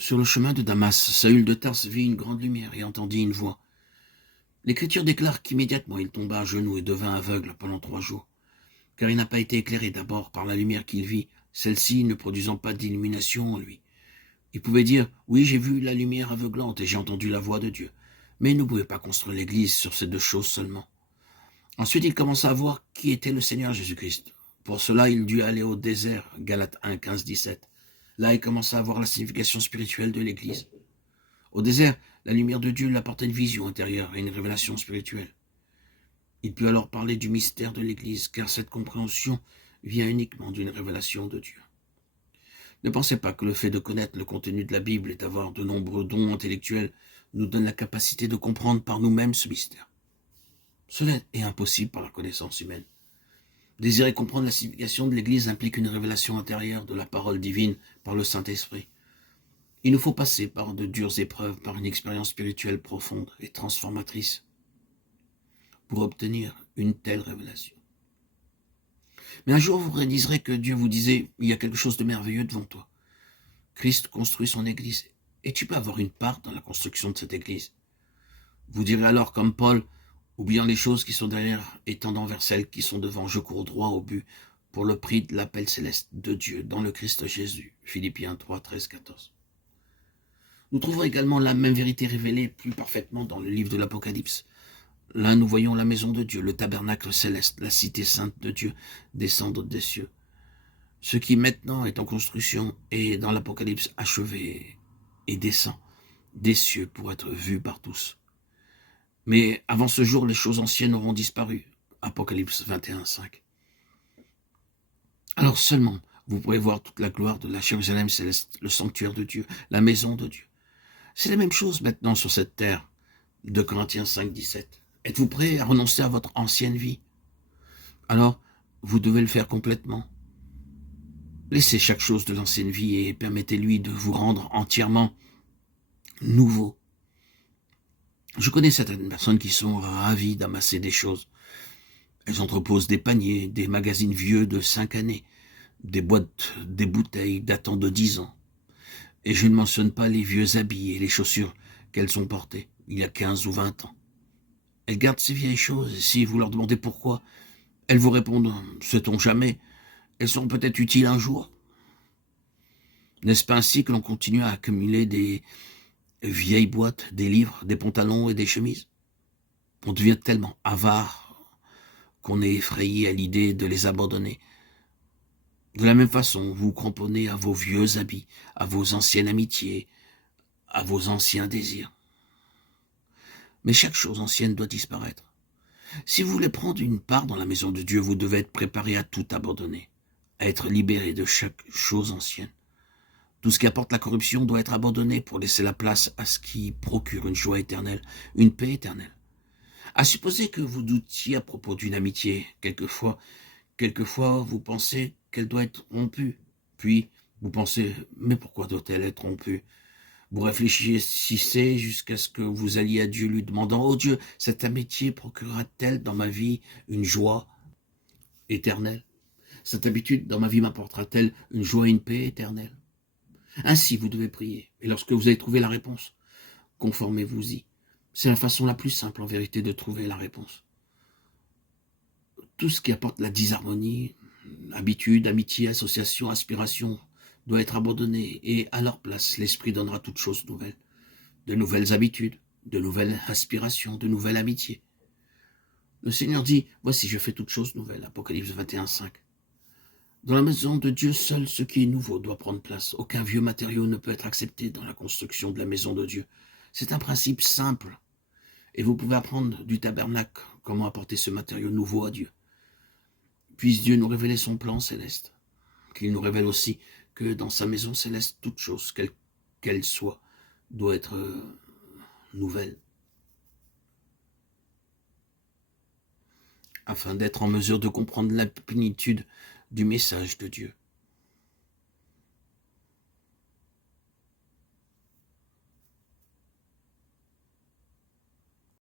Sur le chemin de Damas, Saül de Tarse vit une grande lumière et entendit une voix. L'Écriture déclare qu'immédiatement il tomba à genoux et devint aveugle pendant 3 jours, car il n'a pas été éclairé d'abord par la lumière qu'il vit, celle-ci ne produisant pas d'illumination en lui. Il pouvait dire « Oui, j'ai vu la lumière aveuglante et j'ai entendu la voix de Dieu », mais il ne pouvait pas construire l'Église sur ces 2 choses seulement. Ensuite, il commença à voir qui était le Seigneur Jésus-Christ. Pour cela, il dut aller au désert, Galates 1, 15, 17. Là, il commença à voir la signification spirituelle de l'Église. Au désert, la lumière de Dieu l'apportait une vision intérieure et une révélation spirituelle. Il put alors parler du mystère de l'Église, car cette compréhension vient uniquement d'une révélation de Dieu. Ne pensez pas que le fait de connaître le contenu de la Bible et d'avoir de nombreux dons intellectuels nous donne la capacité de comprendre par nous-mêmes ce mystère. Cela est impossible par la connaissance humaine. Désirer comprendre la signification de l'Église implique une révélation intérieure de la parole divine par le Saint-Esprit. Il nous faut passer par de dures épreuves, par une expérience spirituelle profonde et transformatrice pour obtenir une telle révélation. Mais un jour, vous réaliserez que Dieu vous disait, il y a quelque chose de merveilleux devant toi. Christ construit son Église, et tu peux avoir une part dans la construction de cette Église. Vous direz alors, comme Paul, oubliant les choses qui sont derrière et tendant vers celles qui sont devant, je cours droit au but, pour le prix de l'appel céleste de Dieu dans le Christ Jésus. Philippiens 3, 13, 14. Nous trouvons également la même vérité révélée plus parfaitement dans le livre de l'Apocalypse. Là, nous voyons la maison de Dieu, le tabernacle céleste, la cité sainte de Dieu, descendre des cieux. Ce qui maintenant est en construction est dans l'Apocalypse achevé et descend des cieux pour être vu par tous. Mais avant ce jour, les choses anciennes auront disparu. Apocalypse 21, 5. Alors seulement, vous pourrez voir toute la gloire de la Jérusalem céleste, le sanctuaire de Dieu, la maison de Dieu. C'est la même chose maintenant sur cette terre. 2 Corinthiens 5, 17. Êtes-vous prêt à renoncer à votre ancienne vie? Alors, vous devez le faire complètement. Laissez chaque chose de l'ancienne vie et permettez-lui de vous rendre entièrement nouveau. Je connais certaines personnes qui sont ravies d'amasser des choses. Elles entreposent des paniers, des magazines vieux de 5 années, des boîtes, des bouteilles datant de 10 ans. Et je ne mentionne pas les vieux habits et les chaussures qu'elles ont portées il y a 15 ou 20 ans. Elles gardent ces vieilles choses et si vous leur demandez pourquoi, elles vous répondent « sait-on jamais ?» Elles seront peut-être utiles un jour. N'est-ce pas ainsi que l'on continue à accumuler des vieilles boîtes, des livres, des pantalons et des chemises? On devient tellement avare qu'on est effrayé à l'idée de les abandonner. De la même façon, vous cramponnez à vos vieux habits, à vos anciennes amitiés, à vos anciens désirs. Mais chaque chose ancienne doit disparaître. Si vous voulez prendre une part dans la maison de Dieu, vous devez être préparé à tout abandonner, à être libéré de chaque chose ancienne. Tout ce qui apporte la corruption doit être abandonné pour laisser la place à ce qui procure une joie éternelle, une paix éternelle. À supposer que vous doutiez à propos d'une amitié, quelquefois vous pensez qu'elle doit être rompue. Puis vous pensez, mais pourquoi doit-elle être rompue? Vous réfléchissez jusqu'à ce que vous alliez à Dieu lui demandant, oh Dieu, cette amitié procurera-t-elle dans ma vie une joie éternelle? Cette habitude dans ma vie m'apportera-t-elle une joie et une paix éternelle? Ainsi, vous devez prier. Et lorsque vous avez trouvé la réponse, conformez-vous-y. C'est la façon la plus simple, en vérité, de trouver la réponse. Tout ce qui apporte la disharmonie, habitude, amitié, association, aspiration, doit être abandonné. Et à leur place, l'Esprit donnera toutes choses nouvelles. De nouvelles habitudes, de nouvelles aspirations, de nouvelles amitiés. Le Seigneur dit, voici, je fais toutes choses nouvelles. Apocalypse 21, 5. Dans la maison de Dieu, seul ce qui est nouveau doit prendre place. Aucun vieux matériau ne peut être accepté dans la construction de la maison de Dieu. C'est un principe simple. Et vous pouvez apprendre du tabernacle comment apporter ce matériau nouveau à Dieu. Puisse Dieu nous révéler son plan céleste. Qu'il nous révèle aussi que dans sa maison céleste, toute chose, quelle qu'elle soit, doit être nouvelle. Afin d'être en mesure de comprendre la plénitude du message de Dieu.